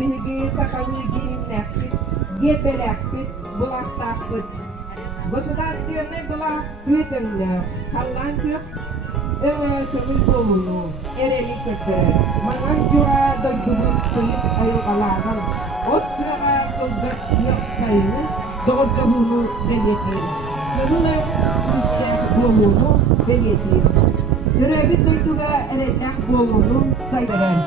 Bilgi sakalı giyinmektir, gebelektir, bulaktaktır. Государственный булак bütünlü, kallan kök, kömür bolunu, ereli kötürü. Manan jura doydubun kıyıs ayukalardan, ot kırağa kılgıt yok sayını, doğduğunu belirtir. Kırılı kıstek bolunu belirtir. Türevi duyduğu eredak bolunu sayılır.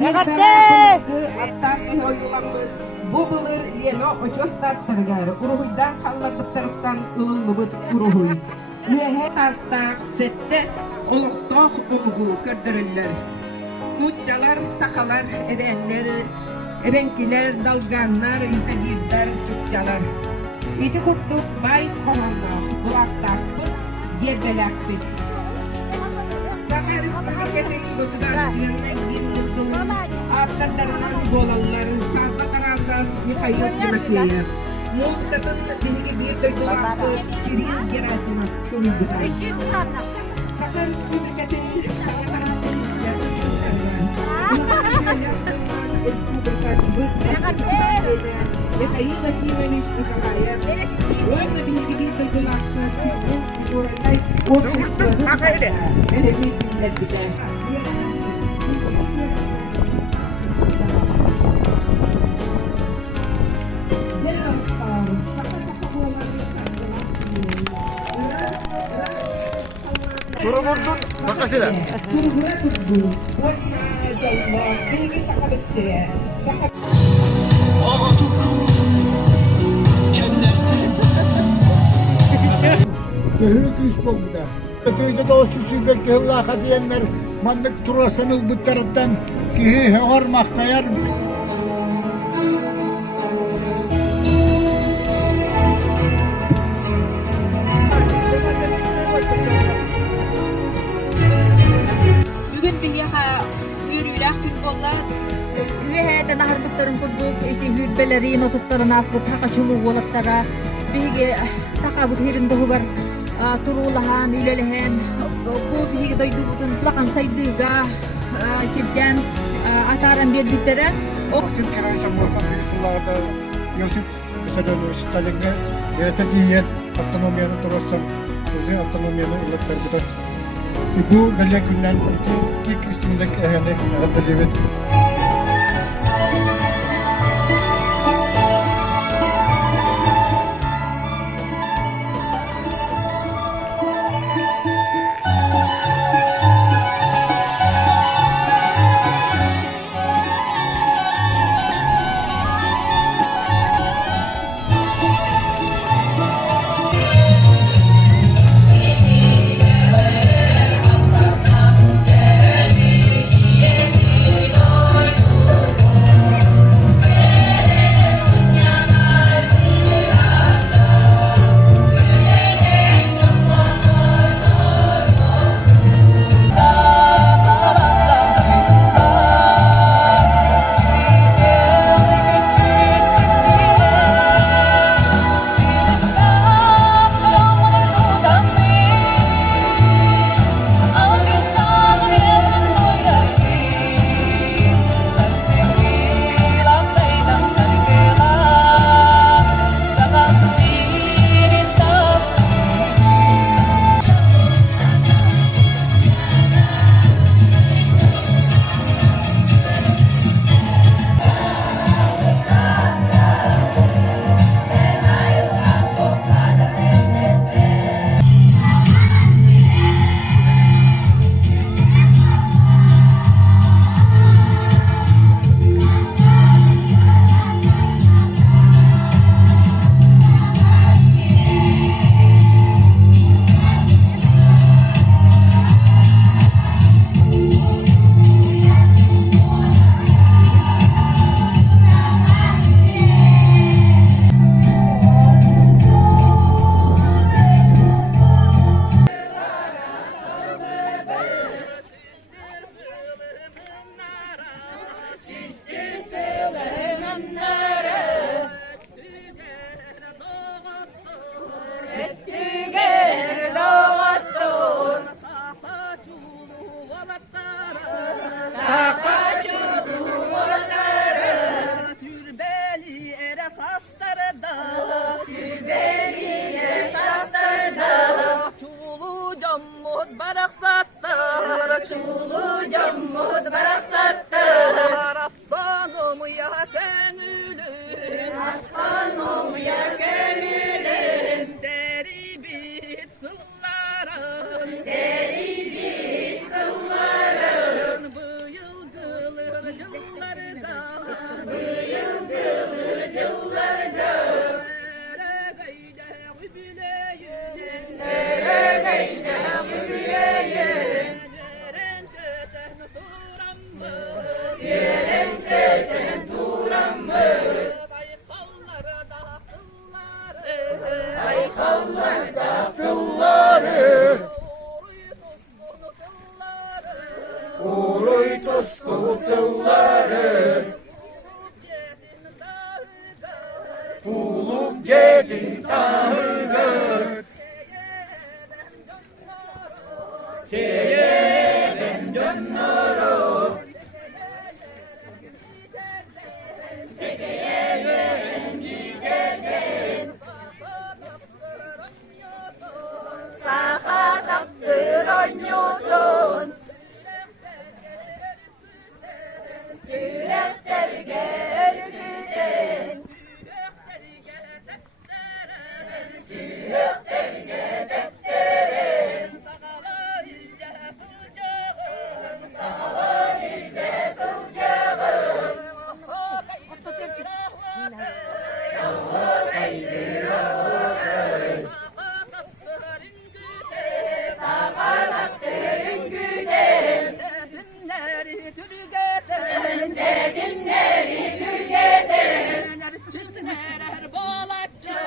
Yakattek! Attaki hoyulanmış, Bobulur leno oços tastargar, uruhuydan kallatıptarıktan ılılıbıt uruhuy. Üyehe tastak sette oluqtoq umugu kördürürler. Nutçalar, sakalar, ebenkiler, dalganlar, yütegirler, tutçalar. İti kutluk bayis kohanlar, bulaktakpıt, gebelakpıt. Sakar paketin gusudaklarından girmurduğun aptadarman bolalar, sarpa taraftan yıkayıp yemekleyir. Muhtatın denigi bir döydülaktı, kiriz gerasimak soruldular. Sakar paketin sarparatın yıkayıp yememiş tıkayır. Oyna denigi bir döydülaktı, orayay ortalıkları elemi dinlettiler. Turu vurdun, makasıyla. Büyük iş bu da. Öteyde de o süsübek yıllaha diyenler mandık turasını bu taraftan ki hor maktayar. Bugün bir yaha yürüyülük gün bolla. Üyehede nahar butların kurduk, eti hürbeleri, notukların asbut, haka çuluğu olatlara. Bihige sakabut hirin dohugar turulahan, ülelehen. Bu bihige doydu butun plakan saydıga, sibden ataran bir bitere. Şimdi kiraysa muhtar Feysullah'da Yosif Kısadoğlu işgalinde yete diyen avtonomiyanı turasam, bizi avtonomiyanı iletler bu da. Bu belli günden ilk üstündeki ehene kadar olmaya gönülüm deri bit sılların bu yıl kılır yıllarda Uğruy toslu kılları bulup yedin tahıgır Şeye ben dönürüm Saha taptır oynuyordun Süreklerge örgüden Süreklerge defterin Sağlar yüce sıcağın Yavru gaydır Sağlar güden Dedinleri Türkiye'den Dedinleri Türkiye'den Erçimler bolacı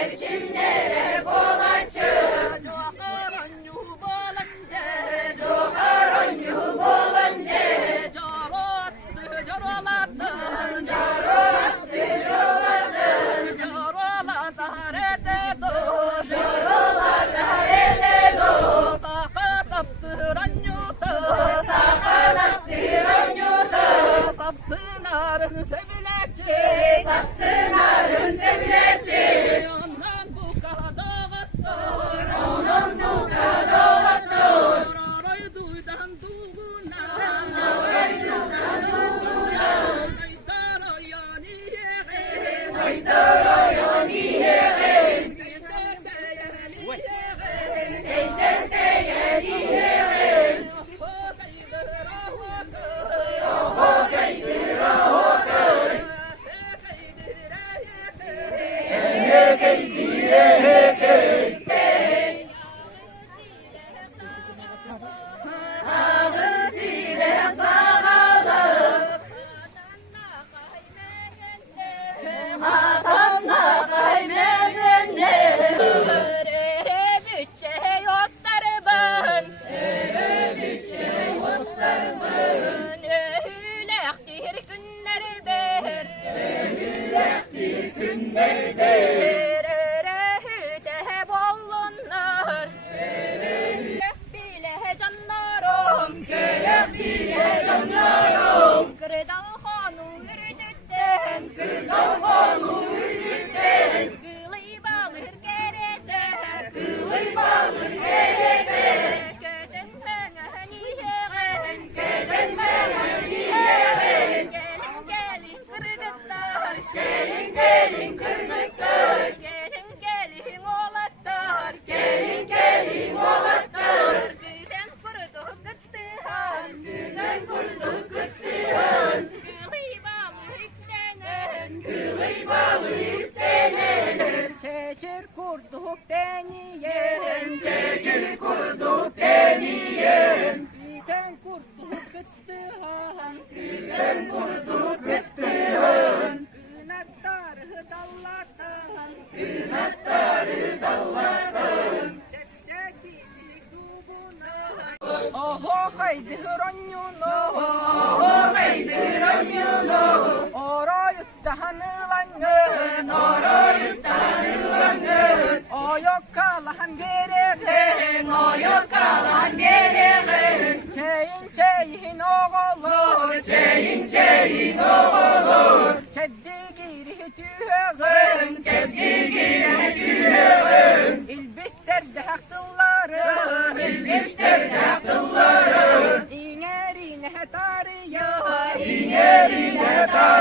Erçimler bolacı Coharanyu bolacı Coharanyu bolacı Carattı caralardan Carattı caralardan Caralarda harede do Caralarda harede do Sapsınarın sevileci Sapsınarın sevileci Ondan bu kadavattır Ondan bu kadavattır Arayı duydanduğuna Arayı duydan doğuna Gaydar ayani yeğen Gaydar ayani yeğen Gaydar değerli yeğen Gaydar değerli yeğen Çeçil kurduk deniyen Çeçil kurduk deniyen Biten kurduk kıttıhan Biten kurduk kıttıhan Kınaktarı dallatan Kınaktarı dallatan Çekçekili dubuna Oho haydi hıronyunu Oho haydi hıronyunu Oro yuttahanılanın Oro yuttahanılanın O yok kalahan gereğin O yok kalahan gereğin Çeyin oğulur Çeyin oğulur Çeddi giri tühün Çeddi giri tühün İlbister dehaktıların İlbister dehaktıların İnerine tarıyor İnerine tarıyor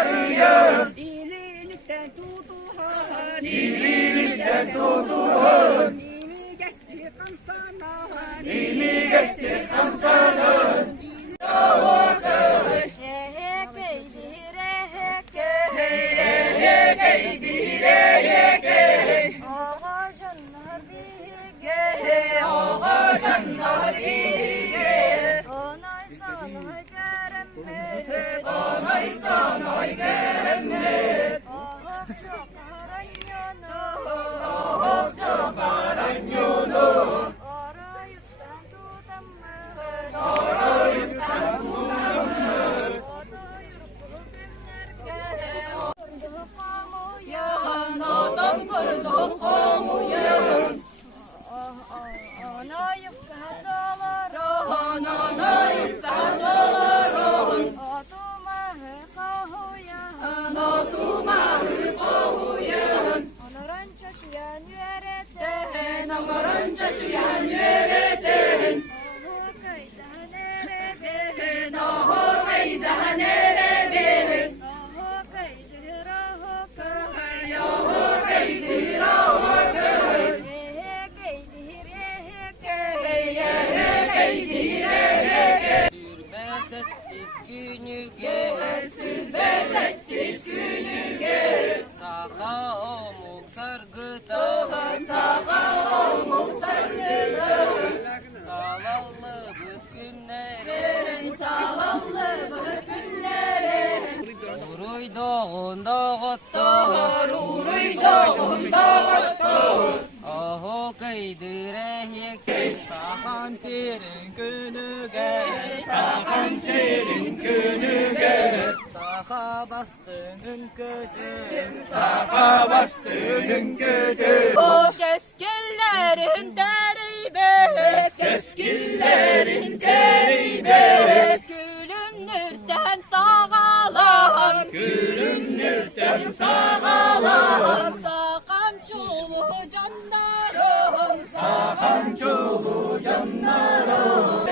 O keskillerin deribe, keskillerin deribe, gülüm nürden sağalan, gülüm nürden sağalan, sağam çulu canlarım, sağam çulu canlarım.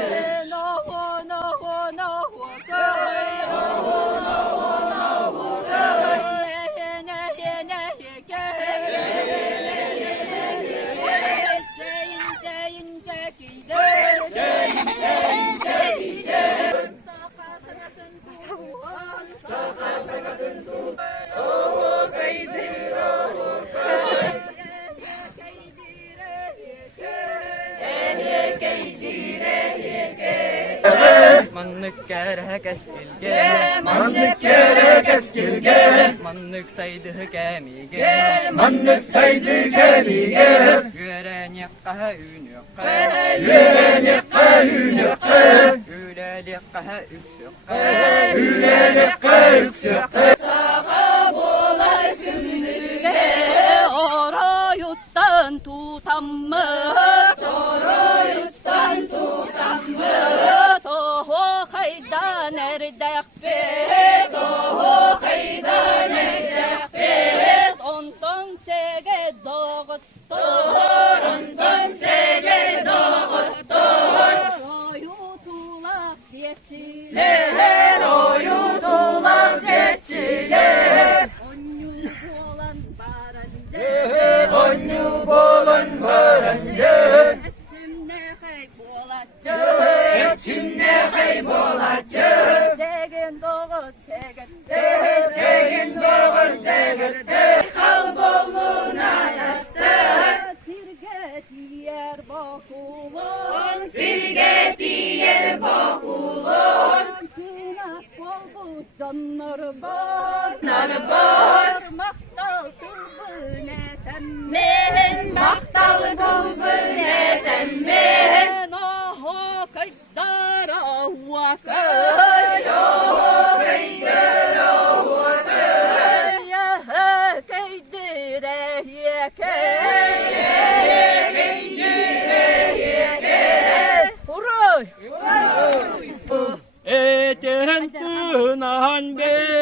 Nahu nahu nahu köy, nahu nahu nahu köy, ne ne Manlık kere keskilge, Manlık kere keskilge, manlık saydı kemige, manlık saydı kemige, güren yakka ünükke, yüren yakka yünekke, ülel yakka üssükke, yülelik kayıksıkke. Orayuttan tutam mı? Orayuttan tutam mı? Toho kayda nerede be? Toho kayda nerede be? Ondan sege doğuttu. Ondan sege doğuttu. Oyutulak geçiler. Oyutulak geçiler. Olan barınca. Onyu bolan varınca, İçimde kaybolacak. içimde kaybolacak. Degen doğu tegette. Tegin doğur tegirde, Kalboluna yastık. Sirge diğer bakulun. Sirge diğer bakulun. Kınak bol bu canları var. Canları var. Maktal kulbun etemmen. Maktal kulbun etemmen. Oho kaydara vakay. Oho kaydara vakay. Ya kaydire yekey. Hurray. eten tınan be,